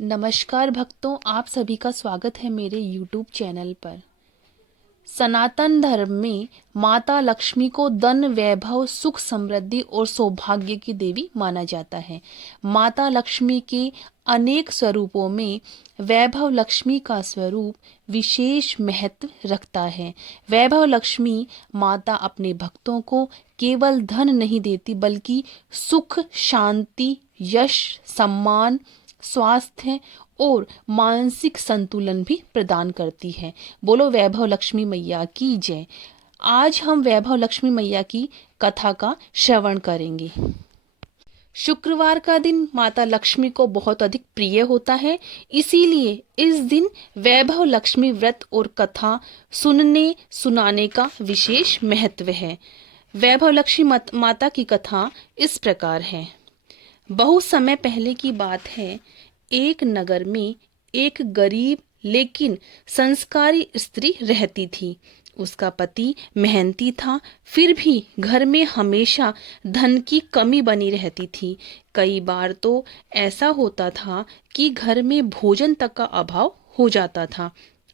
नमस्कार भक्तों, आप सभी का स्वागत है मेरे YouTube चैनल पर। सनातन धर्म में माता लक्ष्मी को धन, वैभव, सुख, समृद्धि और सौभाग्य की देवी माना जाता है। माता लक्ष्मी के अनेक स्वरूपों में वैभव लक्ष्मी का स्वरूप विशेष महत्व रखता है। वैभव लक्ष्मी माता अपने भक्तों को केवल धन नहीं देती बल्कि सुख, शांति, यश, सम्मान, स्वास्थ्य और मानसिक संतुलन भी प्रदान करती है। बोलो वैभव लक्ष्मी मैया की जय। आज हम वैभव लक्ष्मी मैया की कथा का श्रवण करेंगे। शुक्रवार का दिन माता लक्ष्मी को बहुत अधिक प्रिय होता है, इसीलिए इस दिन वैभव लक्ष्मी व्रत और कथा सुनने सुनाने का विशेष महत्व है। वैभव लक्ष्मी माता की कथा इस प्रकार है। बहुत समय पहले की बात है। एक नगर में एक गरीब लेकिन संस्कारी स्त्री रहती थी। उसका पति मेहनती था, फिर भी घर में हमेशा धन की कमी बनी रहती थी। कई बार तो ऐसा होता था कि घर में भोजन तक का अभाव हो जाता था।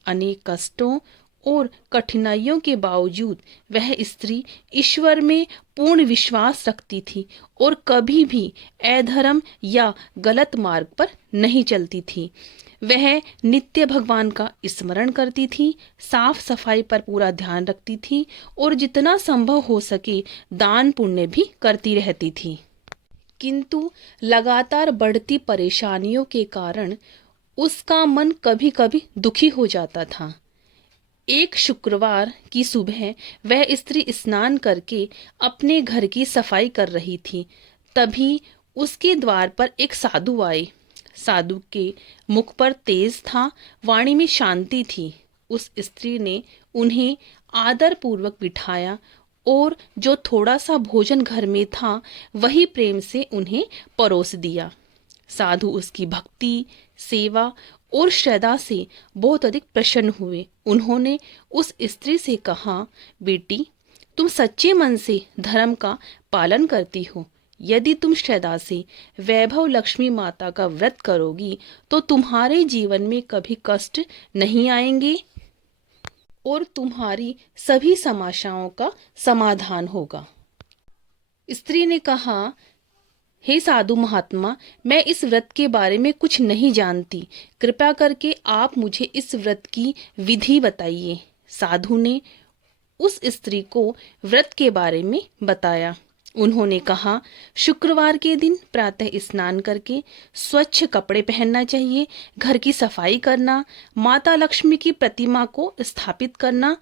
अनेक कष्टों और कठिनाइयों के बावजूद वह स्त्री ईश्वर में पूर्ण विश्वास रखती थी और कभी भी अधर्म या गलत मार्ग पर नहीं चलती थी। वह नित्य भगवान का स्मरण करती थी, साफ सफाई पर पूरा ध्यान रखती थी और जितना संभव हो सके दान पुण्य भी करती रहती थी। किंतु लगातार बढ़ती परेशानियों के कारण उसका मन कभी कभी दुखी हो जाता था। एक शुक्रवार की सुबह वह स्त्री स्नान करके अपने घर की सफाई कर रही थी। तभी उसके द्वार पर एक साधु आए। साधु के मुख पर तेज था, वाणी में शांति थी। उस स्त्री ने उन्हें आदर पूर्वक बिठाया और जो थोड़ा सा भोजन घर में था वही प्रेम से उन्हें परोस दिया। साधु उसकी भक्ति, सेवा और श्रद्धा से बहुत अधिक प्रसन्न हुए। उन्होंने उस स्त्री से कहा, बेटी, तुम सच्चे मन से धर्म का पालन करती हो। यदि तुम श्रद्धा से वैभव लक्ष्मी माता का व्रत करोगी तो तुम्हारे जीवन में कभी कष्ट नहीं आएंगे और तुम्हारी सभी समस्याओं का समाधान होगा। स्त्री ने कहा, हे साधु महात्मा, मैं इस व्रत के बारे में कुछ नहीं जानती। कृपया करके आप मुझे इस व्रत की विधि बताइए। साधु ने उस स्त्री को व्रत के बारे में बताया। उन्होंने कहा, शुक्रवार के दिन प्रातः स्नान करके स्वच्छ कपड़े पहनना चाहिए, घर की सफाई करना, माता लक्ष्मी की प्रतिमा को स्थापित करना,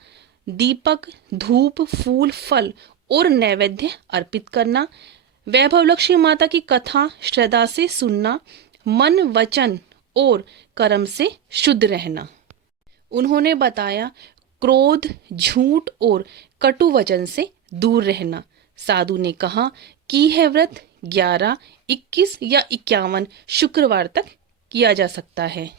दीपक, धूप, फूल, फल और नैवेद्य अर्पित करना, वैभव लक्ष्मी माता की कथा श्रद्धा से सुनना, मन, वचन और कर्म से शुद्ध रहना। उन्होंने बताया, क्रोध, झूठ और कटु वचन से दूर रहना। साधु ने कहा कि यह व्रत 11, 21 या 51 शुक्रवार तक किया जा सकता है।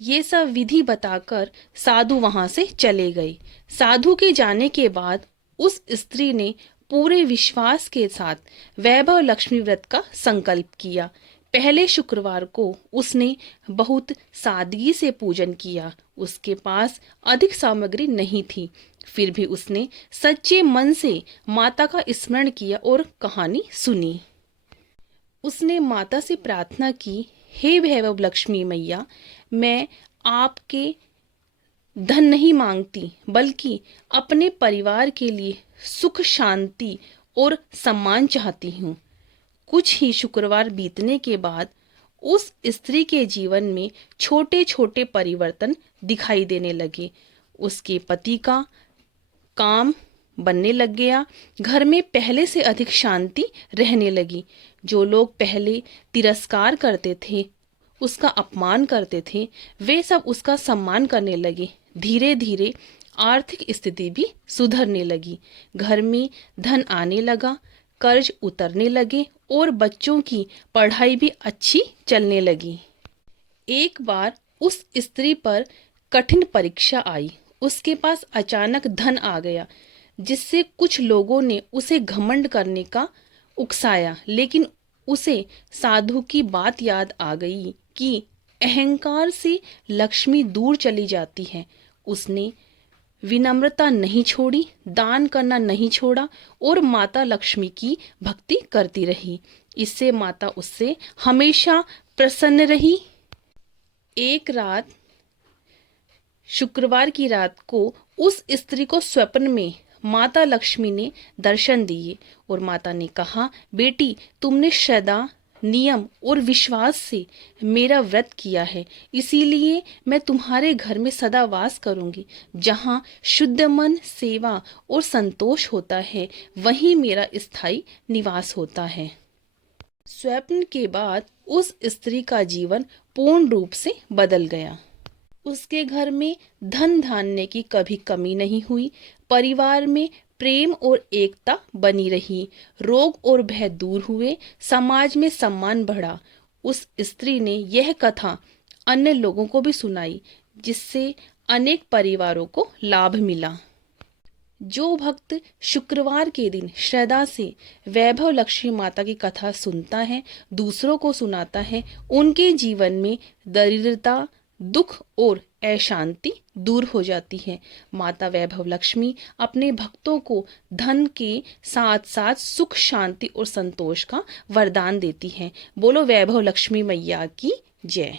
ये सब विधि बताकर साधु वहां से चले गए। साधु के जाने के बाद उस स्त्री ने पूरे विश्वास के साथ वैभव लक्ष्मी व्रत का संकल्प किया। पहले शुक्रवार को उसने बहुत सादगी से पूजन किया। उसके पास अधिक सामग्री नहीं थी, फिर भी उसने सच्चे मन से माता का स्मरण किया और कहानी सुनी। उसने माता से प्रार्थना की, हे वैभव लक्ष्मी मैया, मैं आपके धन नहीं मांगती बल्कि अपने परिवार के लिए सुख, शांति और सम्मान चाहती हूँ। कुछ ही शुक्रवार बीतने के बाद उस स्त्री के जीवन में छोटे छोटे परिवर्तन दिखाई देने लगे। उसके पति का काम बनने लग गया। घर में पहले से अधिक शांति रहने लगी। जो लोग पहले तिरस्कार करते थे, उसका अपमान करते थे, वे सब उसका सम्मान करने लगे। धीरे धीरे आर्थिक स्थिति भी सुधरने लगी। घर में धन आने लगा, कर्ज उतरने लगे और बच्चों की पढ़ाई भी अच्छी चलने लगी। एक बार उस स्त्री पर कठिन परीक्षा आई। उसके पास अचानक धन आ गया, जिससे कुछ लोगों ने उसे घमंड करने का उकसाया। लेकिन उसे साधु की बात याद आ गई कि अहंकार से लक्ष्मी दूर चली जाती है। उसने विनम्रता नहीं छोड़ी, दान करना नहीं छोड़ा और माता लक्ष्मी की भक्ति करती रही। इससे माता उससे हमेशा प्रसन्न रही। एक रात, शुक्रवार की रात को, उस स्त्री को स्वप्न में माता लक्ष्मी ने दर्शन दिए और माता ने कहा, बेटी, तुमने श्रद्धा, नियम और विश्वास से मेरा व्रत किया है, इसीलिए मैं तुम्हारे घर में सदा वास करूंगी। जहाँ शुद्ध मन, सेवा और संतोष होता है, वहीं मेरा स्थायी निवास होता है। स्वप्न के बाद उस स्त्री का जीवन पूर्ण रूप से बदल गया। उसके घर में धन धान्य की कभी कमी नहीं हुई। परिवार में प्रेम और एकता बनी रही। रोग और भय दूर हुए। समाज में सम्मान बढ़ा। उस स्त्री ने यह कथा अन्य लोगों को भी सुनाई, जिससे अनेक परिवारों को लाभ मिला। जो भक्त शुक्रवार के दिन श्रद्धा से वैभव लक्ष्मी माता की कथा सुनता है, दूसरों को सुनाता है, उनके जीवन में दरिद्रता, दुख और अशांति दूर हो जाती है। माता वैभव लक्ष्मी अपने भक्तों को धन के साथ साथ सुख, शांति और संतोष का वरदान देती है। बोलो वैभव लक्ष्मी मैया की जय।